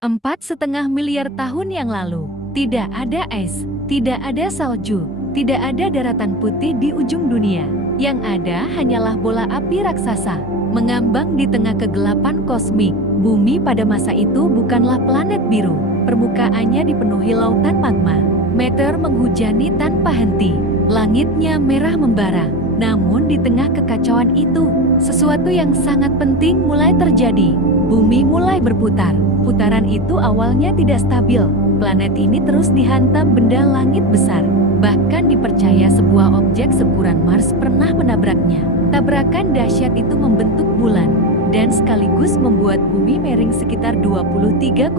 4,5 miliar tahun yang lalu, tidak ada es, tidak ada salju, tidak ada daratan putih di ujung dunia. Yang ada hanyalah bola api raksasa, mengambang di tengah kegelapan kosmik. Bumi pada masa itu bukanlah planet biru. Permukaannya dipenuhi lautan magma. Meteor menghujani tanpa henti. Langitnya merah membara. Namun di tengah kekacauan itu, sesuatu yang sangat penting mulai terjadi. Bumi mulai berputar. Putaran itu awalnya tidak stabil. Planet ini terus dihantam benda langit besar. Bahkan dipercaya sebuah objek seukuran Mars pernah menabraknya. Tabrakan dahsyat itu membentuk bulan dan sekaligus membuat bumi miring sekitar 23,5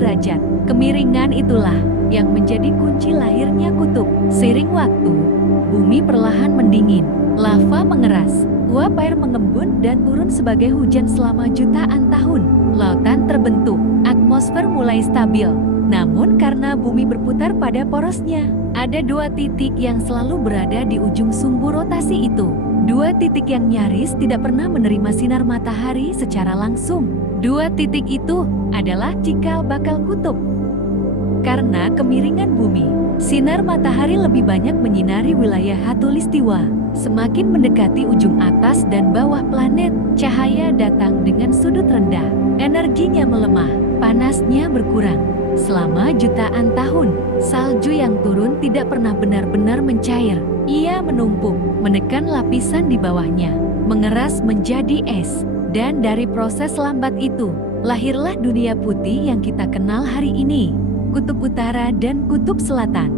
derajat. Kemiringan itulah yang menjadi kunci lahirnya kutub. Seiring waktu, bumi perlahan mendingin, lava mengeras, uap air mengembun dan turun sebagai hujan selama jutaan tahun. Lautan terbentuk, atmosfer mulai stabil. Namun karena bumi berputar pada porosnya, ada dua titik yang selalu berada di ujung sumbu rotasi itu. Dua titik yang nyaris tidak pernah menerima sinar matahari secara langsung. Dua titik itu adalah cikal bakal kutub. Karena kemiringan bumi, sinar matahari lebih banyak menyinari wilayah khatulistiwa. Semakin mendekati ujung atas dan bawah planet, cahaya datang dengan sudut rendah. Energinya melemah, panasnya berkurang. Selama jutaan tahun, salju yang turun tidak pernah benar-benar mencair. Ia menumpuk, menekan lapisan di bawahnya, mengeras menjadi es. Dan dari proses lambat itu, lahirlah dunia putih yang kita kenal hari ini. Kutub Utara dan Kutub Selatan.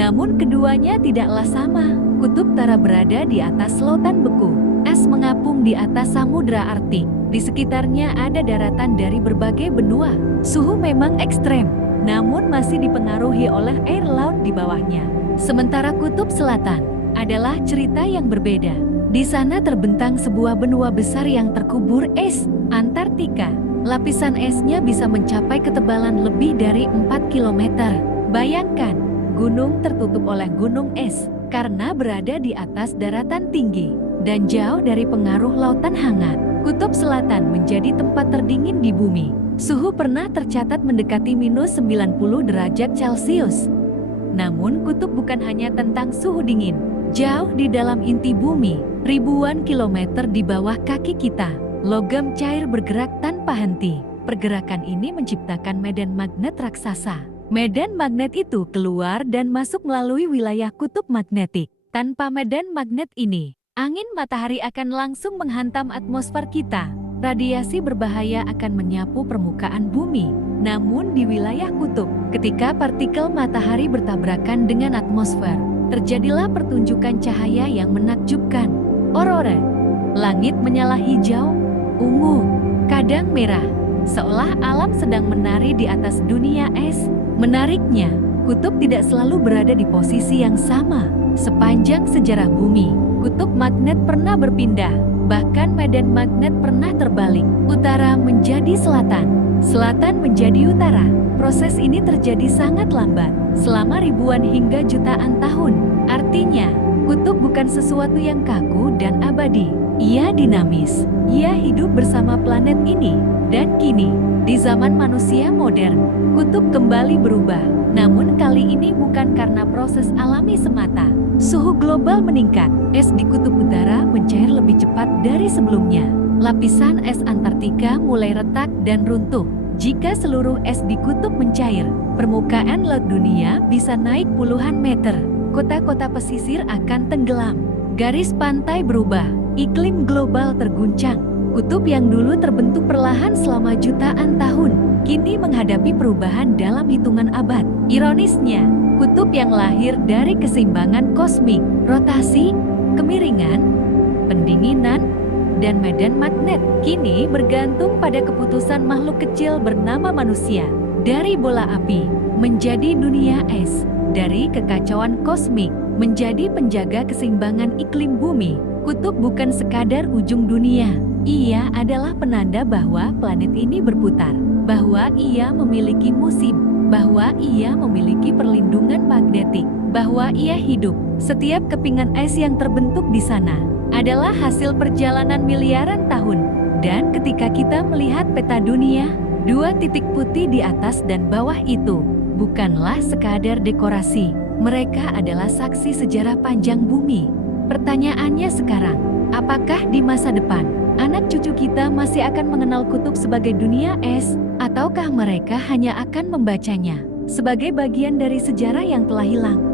Namun keduanya tidaklah sama. Kutub Utara berada di atas lautan beku. Es mengapung di atas samudra Arktik. Di sekitarnya ada daratan dari berbagai benua. Suhu memang ekstrem, namun masih dipengaruhi oleh air laut di bawahnya. Sementara Kutub Selatan adalah cerita yang berbeda. Di sana terbentang sebuah benua besar yang terkubur es, Antartika. Lapisan esnya bisa mencapai ketebalan lebih dari 4 km. Bayangkan, gunung tertutup oleh gunung es karena berada di atas daratan tinggi dan jauh dari pengaruh lautan hangat. Kutub Selatan menjadi tempat terdingin di bumi. Suhu pernah tercatat mendekati minus 90 derajat Celcius. Namun kutub bukan hanya tentang suhu dingin. Jauh di dalam inti bumi, ribuan kilometer di bawah kaki kita, logam cair bergerak tanpa henti. Pergerakan ini menciptakan medan magnet raksasa. Medan magnet itu keluar dan masuk melalui wilayah kutub magnetik. Tanpa medan magnet ini, angin matahari akan langsung menghantam atmosfer kita. Radiasi berbahaya akan menyapu permukaan bumi. Namun di wilayah kutub, ketika partikel matahari bertabrakan dengan atmosfer, terjadilah pertunjukan cahaya yang menakjubkan. Aurora. Langit menyala hijau, ungu, kadang merah, seolah alam sedang menari di atas dunia es. Menariknya, kutub tidak selalu berada di posisi yang sama. Sepanjang sejarah bumi, kutub magnet pernah berpindah, bahkan medan magnet pernah terbalik. Utara menjadi selatan, selatan menjadi utara. Proses ini terjadi sangat lambat, selama ribuan hingga jutaan tahun. Artinya, kutub bukan sesuatu yang kaku dan abadi. Ia dinamis, ia hidup bersama planet ini. Dan kini, di zaman manusia modern, kutub kembali berubah. Namun kali ini bukan karena proses alami semata. Suhu global meningkat, es di kutub utara mencair lebih cepat dari sebelumnya. Lapisan es Antartika mulai retak dan runtuh. Jika seluruh es di kutub mencair, permukaan laut dunia bisa naik puluhan meter. Kota-kota pesisir akan tenggelam. Garis pantai berubah, iklim global terguncang. Kutub yang dulu terbentuk perlahan selama jutaan tahun, kini menghadapi perubahan dalam hitungan abad. Ironisnya, kutub yang lahir dari keseimbangan kosmik, rotasi, kemiringan, pendinginan, dan medan magnet, kini bergantung pada keputusan makhluk kecil bernama manusia. Dari bola api, menjadi dunia es. Dari kekacauan kosmik, menjadi penjaga keseimbangan iklim bumi. Kutub bukan sekadar ujung dunia. Ia adalah penanda bahwa planet ini berputar, bahwa ia memiliki musim, bahwa ia memiliki perlindungan magnetik, bahwa ia hidup. Setiap kepingan es yang terbentuk di sana adalah hasil perjalanan miliaran tahun. Dan ketika kita melihat peta dunia, Dua titik putih di atas dan bawah itu bukanlah sekadar dekorasi. Mereka adalah saksi sejarah panjang bumi. Pertanyaannya sekarang, apakah di masa depan, anak cucu kita masih akan mengenal kutub sebagai dunia es, ataukah mereka hanya akan membacanya sebagai bagian dari sejarah yang telah hilang?